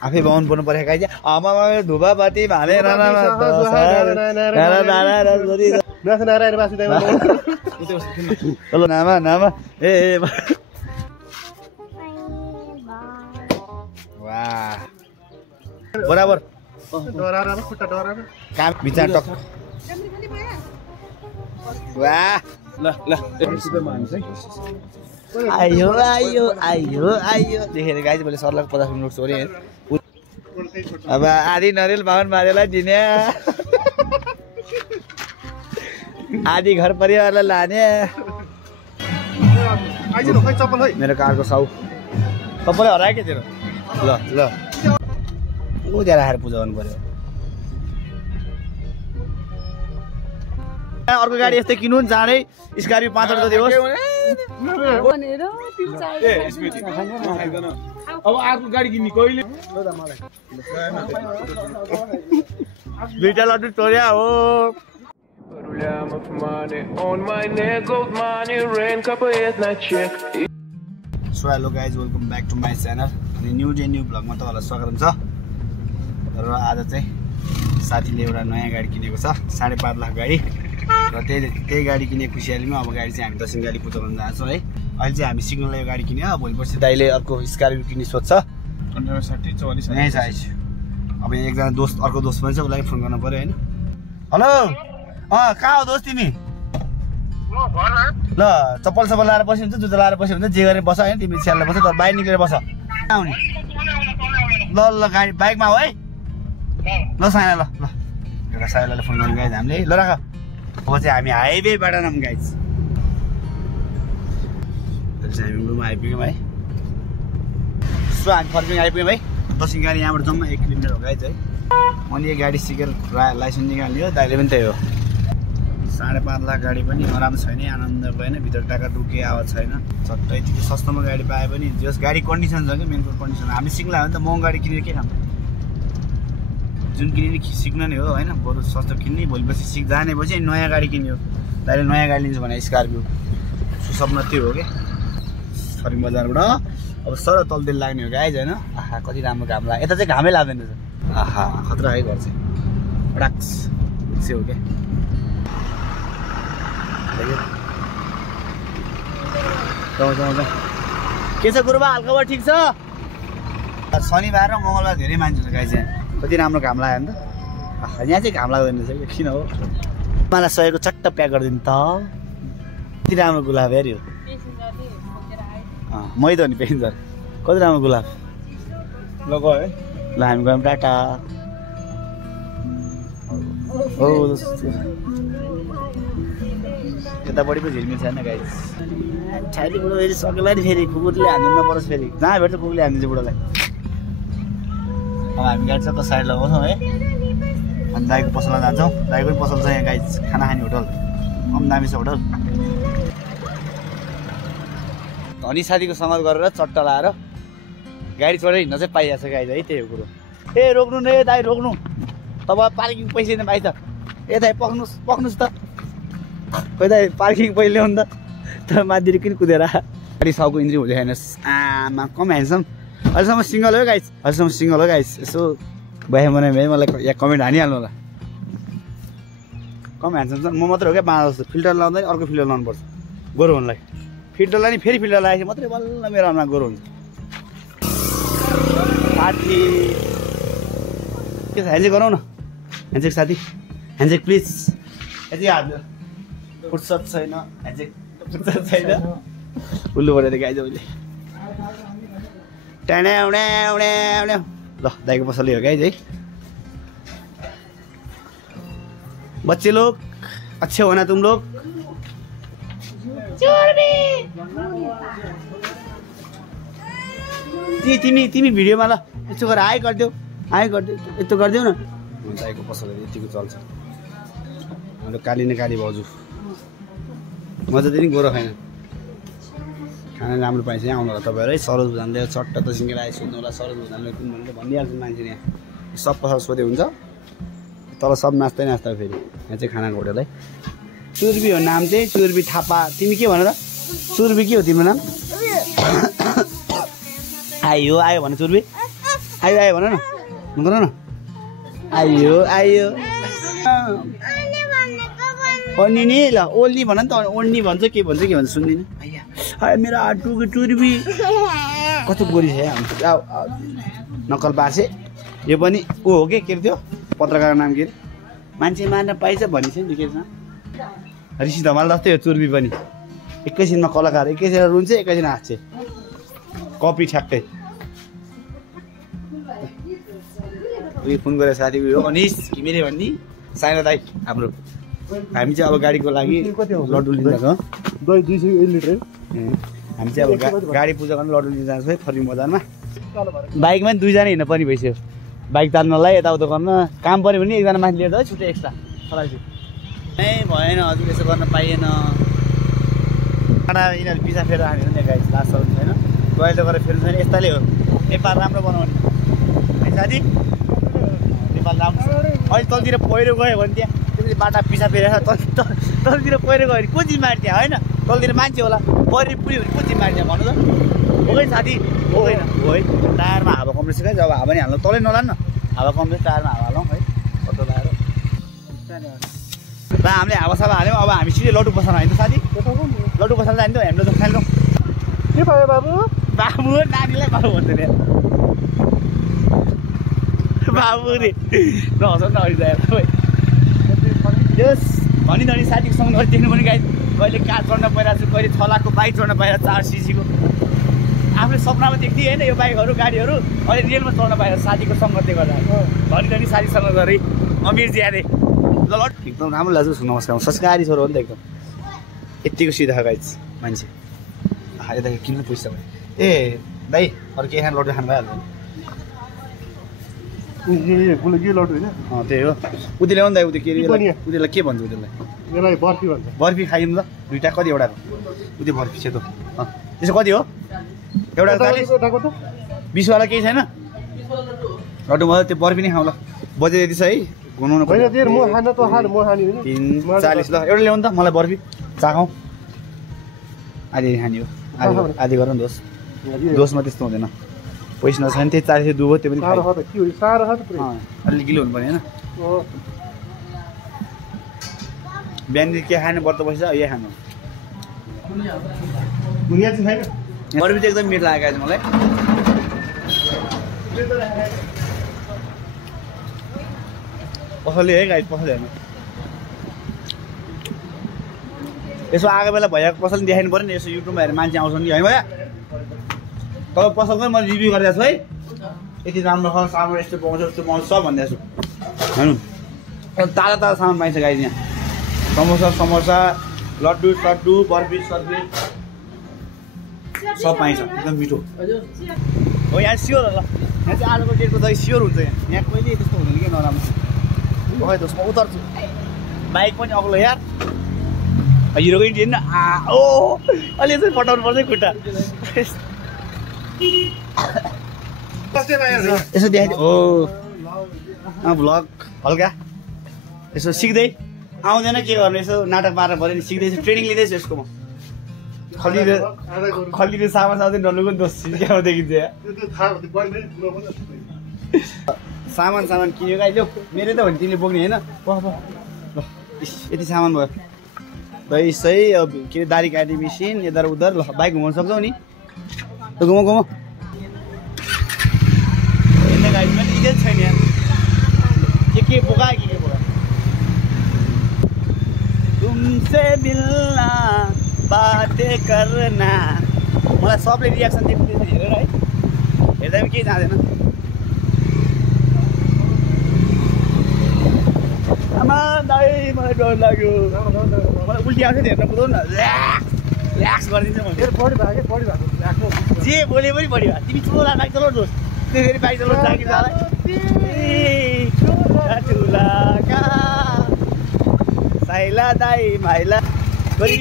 आफै बनाउनु पर्नु पऱ्यो गाइज आमा धुबा बाती भाले नामा नामा ए वाह बराबर काम विचार टक वाह ल ल आयो आयो आयो आयो देखेर गाइज मैले सरलाई 50 मिनट सोरे अब आधी नरेल बाहुन बाजेलाई दिने आधी घर परिवारलाई लाने मेरो कारको साउ तपाईँले हरायो के तेरो ल ल ऊ त्यहाँ राखेर पूजा गर्नु पर्यो अर्को गाडी यस्तै किन्नु चाँडै स्कर्पियो 5 जति होस् अब अर्को गाडी किन्ने कहिले दुईटा लड्डु चोर्या हो सो hello guys welcome back to my channel अनि न्यू डे न्यू भ्लगमा तपाईँलाई स्वागत छ र आज चाहिँ साथीले एउटा नयाँ गाडी किनेको छ 5.5 लाख गाडी र त्यही गाडी किनेको खुसियालीमा अब गाडी चाहिँ हामी दक्षिण गाडी पूजा गर्न जान्छौँ है अहिले चाहिँ हामी सिग्नलले यो गाडी किन्यो भोलि पर्सि दाइले अर्को स्कर्पियो किन्ने सोध्छ 60-44 यहीँ छ अब एकजना दोस्त अर्को दोस्त पनि छ उसलाई फोन गर्नु पऱ्यो होइन हेलो कहाँ हो दोस्त तिमी ल चप्पल सप्पल लाएर बस्यो भने जुत्ता लाएर बस्यो भने जे गरेर बस होइन तिमी स्याललाई बस्छ तर बाहिर निस्केर बस आउने ल ल गाडी बाइकमा हो है ल साइना ल ल एउटा साइलालाई फोन गर्नु गाइज हामीले ल राख अब चाहिँ हामी हाइवेबाट नाम गाइज चाहिँ हामी रुममा आइपुग्यौँ है सो हामी फर्किङ आइपुग्यौँ है दक्षिण गाडी यहाँबाट जम्मा 1 किलोमिटर हो गाइज है अनि यो गाडी सिकेर लाइसेन्स निकाल्ने हो दाइले पनि त्यही हो 5.5 लाख गाडी पनि नराम्रो छैन आनन्द भएन भित्र टाका टुके आवाज छैन चट्टै त्यति सस्तोमा गाडी पाए पनि जस गाडी कन्डिसन छ कि मेन कन्डिसन हामी सिक्ला हो नि त महँगो गाडी किनेर के काम जुन किने सिक्न नै हो होइन बरु सस्तो किन्ने भोलिपछि जानेपछि नयाँ गाडी किन्यो दाइले नयाँ गाडी लिन्छ भने स्कर्पियो सुसपना त्यो हो कि फर्किङ बजारबाट अब सर तलदेल लाग्ने हो गाइज होइन आहा कति राम्रो घाम लाग्यो यता चाहिँ घामै लाग्दैन रहेछ आहा खतरा है घर चाहिँ डाक्स से हो क्या के छ गुरुबा हालखबर ठिक छ शनिबार र मङ्गलबार धेरै मान्छे छ गाइज यहाँ कति राम्रो घाम लाग्यो नि त यहाँ चाहिँ घाम लाग्दैन रहेछ किन हो मलाई सयको चट्ट प्याक गरिदिनु त कति राम्रो गुलाब हेऱ्यो मै त हो नि पेसेन्जर कति राम्रो गुलाब ल गयो है ल हामी गयौँ टाटा हो यतापट्टि पो झिलमिल छैन गाइज छाइली बुढो फेरि सकेला नि फेरि कुकुरले हान्नु नपरोस् फेरि जहाँ भेट्छ कुकुरले हानिदिन्छ बुढोलाई अब हामी गाडी सबै साइड लगाउँछौँ है अनि दाइको पसलमा जान्छौँ दाइको पनि पसल छ यहाँ गाइज खाना खाने होटल कम दामी छ होटल धनी साथीको समाज गरेर चट्टा लाएर गाडी चढेर हिँड्न चाहिँ पाइहाल्छ गाइज है त्यही हो कुरो ए रोक्नु न ए दाइ रोक्नु तपाईँ पार्किङ पैसा दिनु भाइ त ए दाइ पक्नुहोस् त खोइ दाइ पार्किङ पहिले ल्याउनु त तर माथि किन कुदेर गाडी साउको इन्ट्री हुँदै हेर्नुहोस् आमा कम ह्यान्डसम अहिलेसम्म सिङ्गल हो गाइज अहिलेसम्म सिङ्गल हो गाइज यसो भए बनायो भने मलाई यहाँ कमेन्ट हानिहाल्नु होला कम ह्यान्डसम छ म मात्रै हो क्या बाँधा जस्तो फिल्टर लाउँदा नि अर्को फिल्टर लाउनुपर्छ गोरो हुनलाई फिल्टरलाई नि फेरि फिल्टर लगाएपछि मात्रै बल्ल मेरो अनुहार गोरो हुन्छ साथी के छ ह्यान्डसेक गरौँ न ह्यान्डसेक साथी ह्यान्डसेक प्लिज यति हात फुर्सद छैन ह्यान्डसेक फुर्सद छैन उल्लु पऱ्यो गाइज अहिले ट्याउने आउने आउने आउने ल दाइको पसलै हो गाइज है बच्चे लोग अच्छे हो ना तुम लोग तिमी भिडियोमा ल यस्तो गरेर आइ गरिदेऊ यस्तो गरिदेऊ न दाइको पसलहरू यतिको चल्छ हाम्रो काली न काली भाउजू मजा पनि गोरो खाएन खाना राम्रो पाइन्छ यहाँ आउनु होला तपाईँहरू है सरोज भुजानले चट्ट त सिङ्गेर आइ सोध्नु होला सरोज भुजानले कुन भनेर भनिहाल्छ मान्छे यहाँ सब पसल सोधे हुन्छ तर सब नाच्दै नाच्दा फेरि यहाँ चाहिँ खानाको होटल है चुर्बी हो नाम चाहिँ चुर्बी थापा तिमी के भन त चुर्बी के हो तिम्रो नाम आयो भने चुर्बी आयो आयो भन न गर न आयो आयो ओल्नी नि ल ओल्नी भन नि त ओल्नी भन्छ के भन्छ सुन्दिनँ मेरो आटुको टुर्बी कस्तो गोरी छ नक्कल बासे यो पनि ऊ हो के अरे त्यो पत्रकारको नाम के अरे मान्छे मार्न पाइन्छ भनिन्छ नि के छ ऋषि धमाल जस्तै हो चुर्बी पनि एकैछिनमा कलाकार एकैछिन रुन्छ एकैछिन हाँस्छ कपी ठ्याक्कै उयो फोन गरेर साथी उयो अनिस घिमिरे भन्ने साइनो दाइ हाम्रो हामी चाहिँ अब गाडीको लागि लड्डु लिन जान्छ दही 201 लिटर हामी चाहिँ अब गाडी पूजा गर्न लड्डु लिन जान्छ है फर्किङ बजारमा बाइकमा पनि दुईजना हिँड्न पर्ने भइसक्यो बाइक तान्नलाई यताउता गर्न काम पऱ्यो भने एकजना माथि लिएर छुट्टै एक्स्ट्रा चलाइछु ए भएन हजुर यसो गर्न पाइएन यिनीहरू पिछा फेर हाल्यो नि गाडी लास्ट चलाउनु छैन टोइलेट गरेर फेर्नु छैन यस्ताले हो नेपाल राम्रो बनाउने है साथी नेपाल राम्रो अहिले तलतिर पहिरो गयो भने त्यहाँ त्यसपछि बाटा पिछा फेरेर तलतिर पहिरो गयो भने को जिम्मेवारी त्यहाँ होइन तलतिर मान्छे होला पहिरो पुग्यो भने को जिम्मेवारी त्यहाँ भन्नु त हो है साथी हो होइन हो है टायरमा हावा कम्प्रेस क्या जब हावा नि हाल्नु तलै नलान्न हावा कम्प्रेस टायरमा हावा हालौँ है कस्तो लगाएर र हामीले हावासावा हाल्यौँ अब हामी सिधै लड्डु बसाल्न होइन त साथी लड्डु बसाल्न जाने त हामीले त खान्छौँ के भयो बाबु बाबु नानीलाई बाबु भन्छ नि बाबु रे नहँस न यस धनी धनी साथीसँग देख्नु पनि गाई कहिले कार चढ्न पाइरहेको छु कहिले 6 लाखको बाइक चढ्न पाइरहेको 4 सीसीको आफूले सपनामा देख्थेँ होइन यो बाइकहरू गाडीहरू अहिले रियलमा चढ्न पाइरहेको साथीको सङ्गतले गर्दा धनी धनी साथीसँग गरे अमिर ज्यादै ल एकदम राम्रो लाग्छ नमस्कार संस्कारी छोरो हो नि त एकदम यतिको सिधा गाइज मान्छे यता किन पैसा भयो ए दाइ अरू के खानु लड्डु खानु भइहाल्छ के लड्डु होइन त्यही हो उति ल्याउनु दाइ उति के अरे उतिलाई के भन्छ उतिलाई यसलाई बर्फी भन्छ बर्फी खाइदिउँ त दुईवटा कति एउटा उति बर्फी सेतो त्यसो कति हो एउटा 20 वाला केही छैन लड्डु भयो त्यो बर्फी नै खाउँ ल बजे यति छ है घुमाउनु 340 ल एउटा ल्याउनु त मलाई बर्फी चाखाउँ आधी खाने हो आधी गर न दोषमा त्यस्तो हुँदैन पैसा नछैन त्यही 400 दुबो त्यो पनि अलिक गिलो हुनु पर्ने होइन बिहानदेखि के खानु व्रत बसेर यही खानु बर्फी चाहिँ एकदम मिठो लागेको छ मलाई पसलले है गाई पसल हेर्नु यसो आएको बेला भैयाको पसल देखाइनु पऱ्यो नि यसो युट्युबमा हेरेर मान्छे आउँछ नि है भैया तपाईँ पसलमै मैले रिभ्यू गरिरहेको छु है यति राम्रो छ सामान यस्तो पाउँछ यस्तो पाउँछ सब भनिदिएको छु हेर्नु ताजा ताजा सामान पाइन्छ गाई यहाँ समोसा लड्डु सड्डु बर्फी सर्फी सब पाइन्छ एकदम मिठो हो यहाँ स्योर होला यहाँ चाहिँ आलुको डेटको दही स्योर हुन्छ यहाँ कहिले त्यस्तो हुँदैन कि नराम्रो ओइ दोस्तमा उतर्छु बाइक पनि अग्लो यार हिरोको इन्डियन ओ अलि चाहिँ पटाउनु पर्छ खुट्टा यसो देखाइदियो ओ भ्लग हल्का यसो सिक्दै आउँदैन के गर्नु यसो नाटक मारेर भयो नि सिक्दैछु ट्रेनिङ लिँदैछु यसको म खल्लिने सामान साथै नलुको दोष देखिन्छ सामान किन्यो गाई ल्याउ मेरो त हो नि तिमीले बोक्ने होइन यति सामान भयो दही सही अब के अरे दारी काट्ने मेसिन यता उधर ल बाइक घुमाउनु सक्छौ नि घुमाउ गाडी पनि इज्जत छैन यहाँ के बोका के बोका तुमसे मिल्ना बातें करना मलाई सबले रियाक्सन दिएको हेरेर है हेर्दा पनि केही जाँदैन आमा दाइ मलाई डर लाग्यो मलाई उल्टी आउँछ नि हेर्न कुदाउ न ल्याक्स गरिदिन्छ म जे बोले पनि बढी भयो तिमी चुला बाइक चलाउ दोस्त त्यो फेरि बाइक चलाउनु ठुला साइला दाइ माइला गरी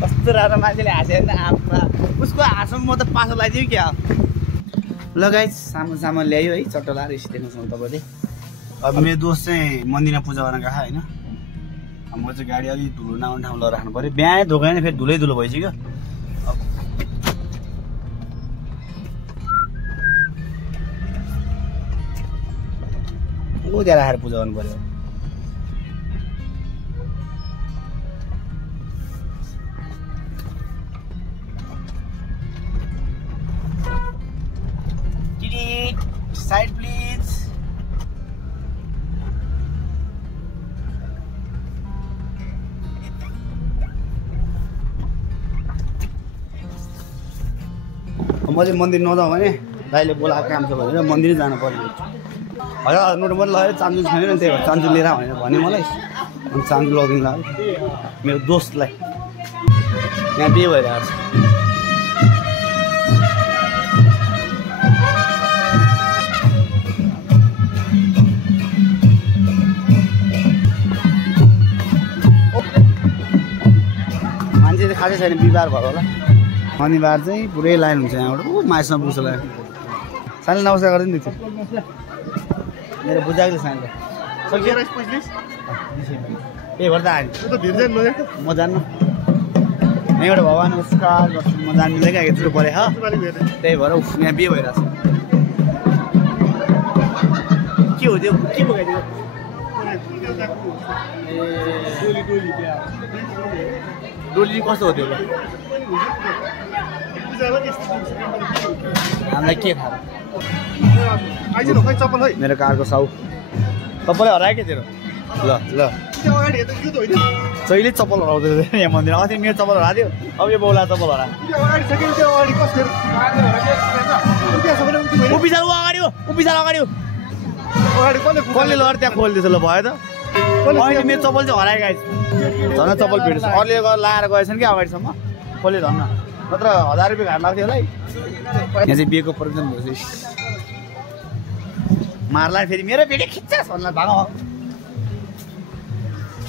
कस्तो राम्रो मान्छेले हाँसेर न आफ्ना उसको हाँसमा म त पासो लगाइदियो क्या लगाइ सामान ल्यायो है चट्ट लाएर यसो देख्नुहोस् तपाईँले अब मेरो दोस्त चाहिँ मन्दिरमा पूजा गर्न गएको होइन म चाहिँ गाडी अलिक धुलो नआउने ठाउँ लगेर राख्नु पऱ्यो बिहानै धोकाएन फेरि धुलो भइसक्यो ऊ त्यहाँ राखेर पूजा गर्नु पर्यो साइड प्लिज म चाहिँ मन्दिर नजाउँ भने दाइले बोलाएको काम छ भनेर मन्दिर जानु पर्यो हजुर नोट मात्रै लगायो चान्जु छैन नि त्यही भएर चान्जु लिएर भनेर भन्यो मलाई अनि चान्जु लगाउनु लाग्यो मेरो दोस्तलाई यहाँ बिहे भइरहेको छ मान्छे चाहिँ खासै छैन बिहिबार भयो होला शनिबार चाहिँ पुरै लाइन हुन्छ यहाँबाट ऊ मासुमा पुग्छ लाइन सानो नमस्कार गरिदिनु नि थियो मेरो बुझाएको सानो त्यही भएर त आयो म जान्नु यहाँबाट भगवान् नमस्कार गर्छु म जानु मिलेको यत्रो परे हो त्यही भएर यहाँ बिहे भइरहेको छ के हो त्यो के बोकाइदियो डोली कस्तो हो त्यो हामीलाई के थाहा मेरो कारको साउ तपाईँलाई हरायो क्या तेरो ल ल जहिले चप्पल हराउँदै यहाँ मन्दिर अस्ति मेरो चप्पल हराइदियो अब यो बौला चप्पल हरायो उपिसाल अगाडि हो उपिसाल अगाडि हो कसले लगेर त्यहाँ खोलिदिएछ ल भयो त अहिले मेरो चप्पल चाहिँ हरायो गाइस झन् चप्पल भिड्छ अरूले लाएर गएछन् कि अगाडिसम्म कसले धन्न नत्र 1000 रुपियाँ घाट लाग्थ्यो होला है यहाँ चाहिँ बिहेको प्रोग्राम भएपछि मार्ला फेरि मेरो भेटे खिच्चास भन्ला भाग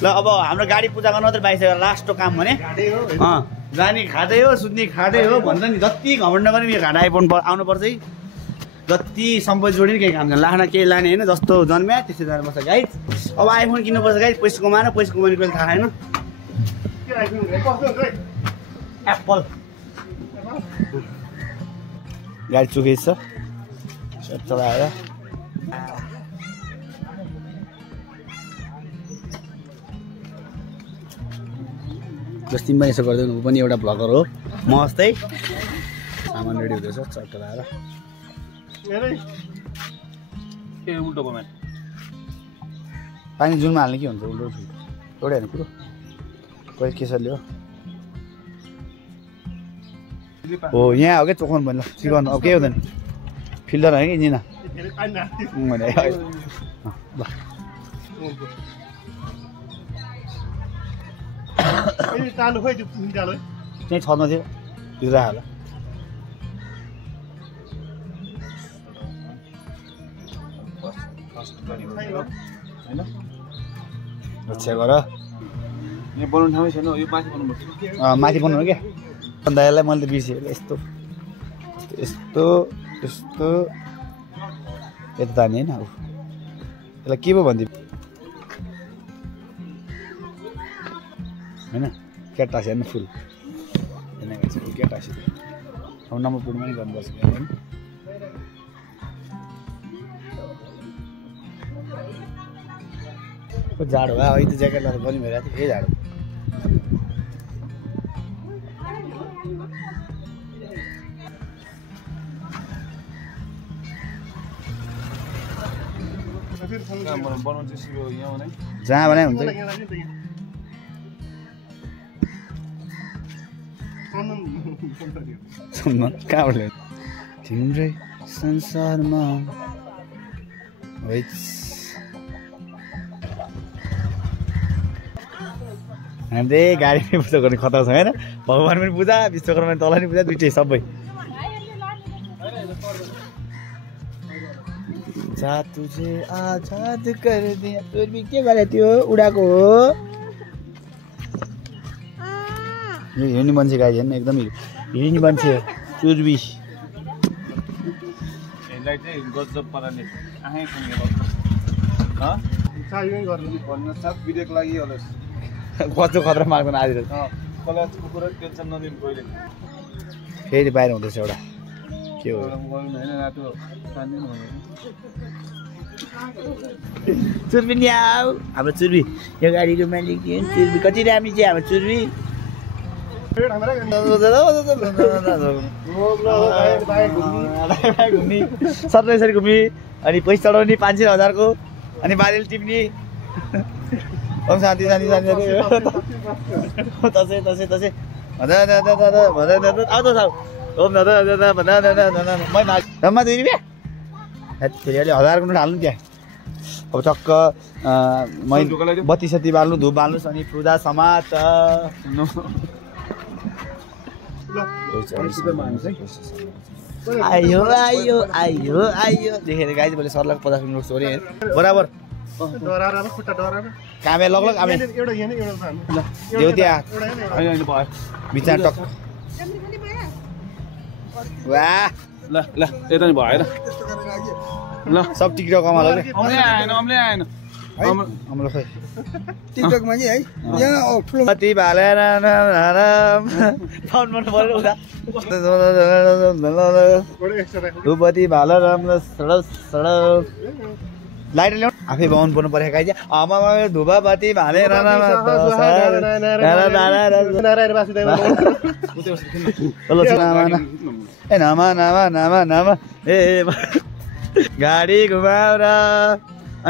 ल अब हाम्रो गाडी पूजा गर्नु मात्रै बाइसक्यो लास्टको काम भने जाने खाँदै हो सुत्ने खाँदै हो भन्छ नि जति घमण्ड गर्ने यो घाटा आउनुपर्छ है जति सम्पत्ति जोडिने केही काम छैन लाखना केही लाने होइन जस्तो जन्म्या त्यस्तै जानुपर्छ गाइज अब आइफोन किन्नुपर्छ गाइज पैसा कमाएन पैसा कमाउने कहिले थाहा छैन एप्पल गाडी चुकेछ चलाएर जस्तै पनि यसो गर्दैन ऊ पनि एउटा भ्लगर हो म जस्तै सामान रेडी हुँदैछ चट्ट लगाएर उल्टो कमेन्ट पानी जुनमा हाल्ने के हुन्छ उल्टो एउटै होइन कुरो कहिले केसरले हो यहाँ हो क्या चोखाउनु भन्नु चिकन अब केही हुँदैन फिल्टर होइन कि निना त्यहीँ छर्न थियो त्यो राखेर होइन रक्षा गर यहाँ बनाउनु ठाउँै छैन यो माथि बनाउनुपर्छ माथि बनाउनु क्या दाइलाई मैले त बिर्सेँ यस्तो यस्तो यस्तो यता ताने होइन अब यसलाई के पो भनिदियो होइन क्या टाँसी हेर्नु फुल फुल क्या टाँसी अब नम्बर पुटमा नि गर्नुपर्छ होइन जाडो भयो अहिले त ज्याकेट लगाएर पनि भइरहेको थियो यही जाडो जहाँ भने हुन्छ कहाँबाट तिम्रै संसारमा हामीले गाडीमै पूजा गर्ने खतरा छ होइन भगवान् पनि पूजा विश्वकर्मा तल नि पूजा दुइटै सबै जा तुझे आजाद कर दिया तुर्बी के गरे त्यो उडाको हो यो हिँड्ने मान्छे गाडी हेर्नु एकदम हिँड्ने मान्छे तुर्बी यसलाई चाहिँ गजब पाराले आँखै भिडियोको लागि कस्तो खतरा माग्दैन आज फेरि बाहिर हुँदैछ एउटा के हो चुर्बी नि आऊ हाम्रो चुर्बी यो गाडीको मालिक चुर्बी कति दामी चाहिँ हाम्रो चुर्बी सत्र यसरी घुम्ने अनि पैसा चढाउने 500,000 को अनि बारेल टिप्ने साथी साथी साथी तसै रम्मा 2 रुपियाँ फेरि अलि 1000 को नोट हाल्नु त्यहाँ अब टक्क मैले बत्ती सत्ती बाल्नु धुप बाल्नुहोस् अनि पूजा समाज आयो आयो आयो आयो देखेर गाइज मैले सरलाई 50 मिनट सोरे बराबर कामे लगलग आमे देऊ त्यहाँ बिचार टक वाह ल ल यता नि भएन ल सब टिकटक कमाल हो अम्ले आएन हाम्रो खै टिकटकमा नि है यहाँ ठुलो मती भालेर फोन गर्नु पर्यो उता धुपती भालेर सडक सडक लाइट ल्याउनु आफै बाउनु पर्नु पऱ्यो गाइज आमामा धुपती भालेर ए नामा नामा नामा नामा ए गाडी घुमाउ र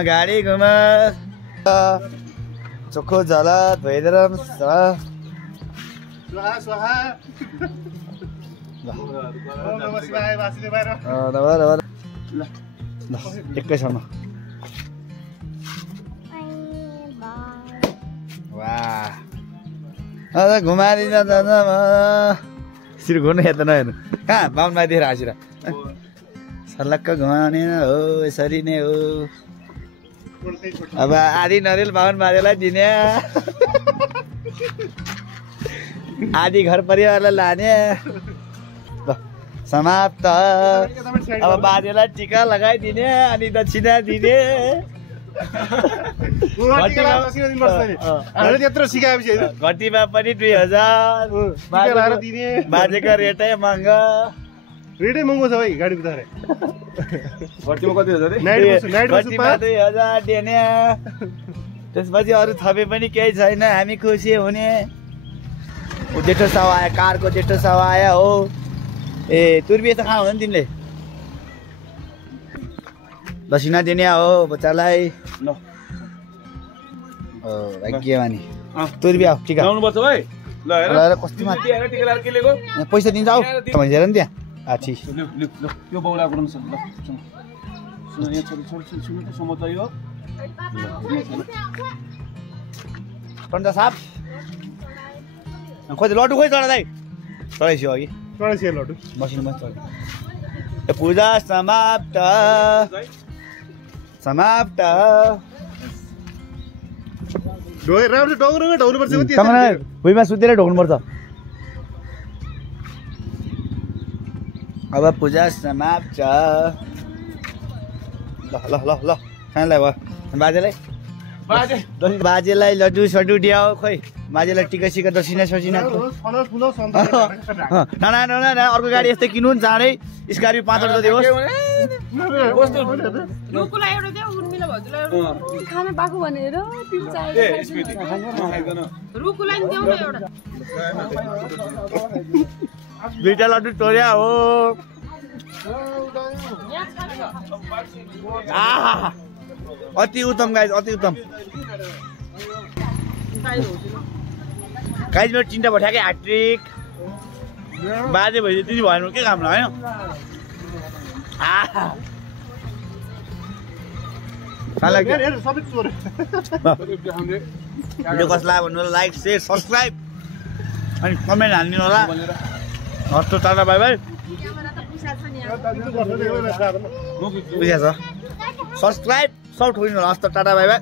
गाडी घुमा चोखो झला धोइदिएर एकैछिनमा वाह घुमाइदिन्छ यसरी घुर्नु हेर्दा नहेर्नु कहाँ बाहुनमा दिएर हाँसेर सल्लक्क घुमाउने हो यसरी नै हो अब आधी नरेल बाहुन बाजेलाई दिने आधी घर परिवारलाई लाने समाप्त अब बाजेलाई टिका लगाइदिने अनि दक्षिणा दिने घटीमा पनि 2000 बाजेको रेटै महँगो रेटै महँगो छ भाइ गाडी बितारे घटीमा कति हजार घटीमा 2000 दिने त्यसपछि अरू थपे पनि केही छैन हामी खुसी हुने जेठो साउ आयो कारको जेठो साउ आयो हो ए तुर्बी त खाऊ हुँदैन तिमीले दक्षिणा दिने हो बच्चालाई ल ओ भाग्यमानी तुर्बी आऊ टिका लाउनु पर्छ भाइ ल हेर कस्तोमा टिका लाएर के लिएको पैसा दिन्छ आऊ तपाईँ हेर नि त्यहाँ आठी लु लु ल यो बौलाको रङ छ ल सुन सुन यहाँ छोरी छोरी सुन त समझ यो पन्टा साप खोइ लड्डु खोइ चढाइ चढाइछु अघि चढाइछ लड्डु मसिनो चढ पूजा समाप्त समाप्त राम्रो डौरोमै ढाउनुपर्छ भुइँमा सुतेर ढोक्नुपर्छ अब पूजा समाप्त ल ल ल ल सानोलाई भयो बाजेलाई लड्डु सड्डु दियो खोइ बाजेलाई टिका सिका दक्षिणा ससिना नाना नाना अर्को गाडी यस्तै किन्नु नि चाँडै स्कर्पियो 5 हजार दियोस् खाना पाएको भनेर दुईटा लड्डु टोर्या हो अति उत्तम गाइज अति उत्तम गाइज मेरो 3टा भट्याकै ह्याट्रिक बाजे भइदियो त्यति भएन के काम होइन भिडियो कसलाई भन्नु होला लाइक सेयर सब्सक्राइब अनि कमेन्ट हालिदिनु होला हस्तो टाटा बाई बाई बुझ्या छ सब्सक्राइब सब ठोकिनु होला हस्तो टाटा बाई बाई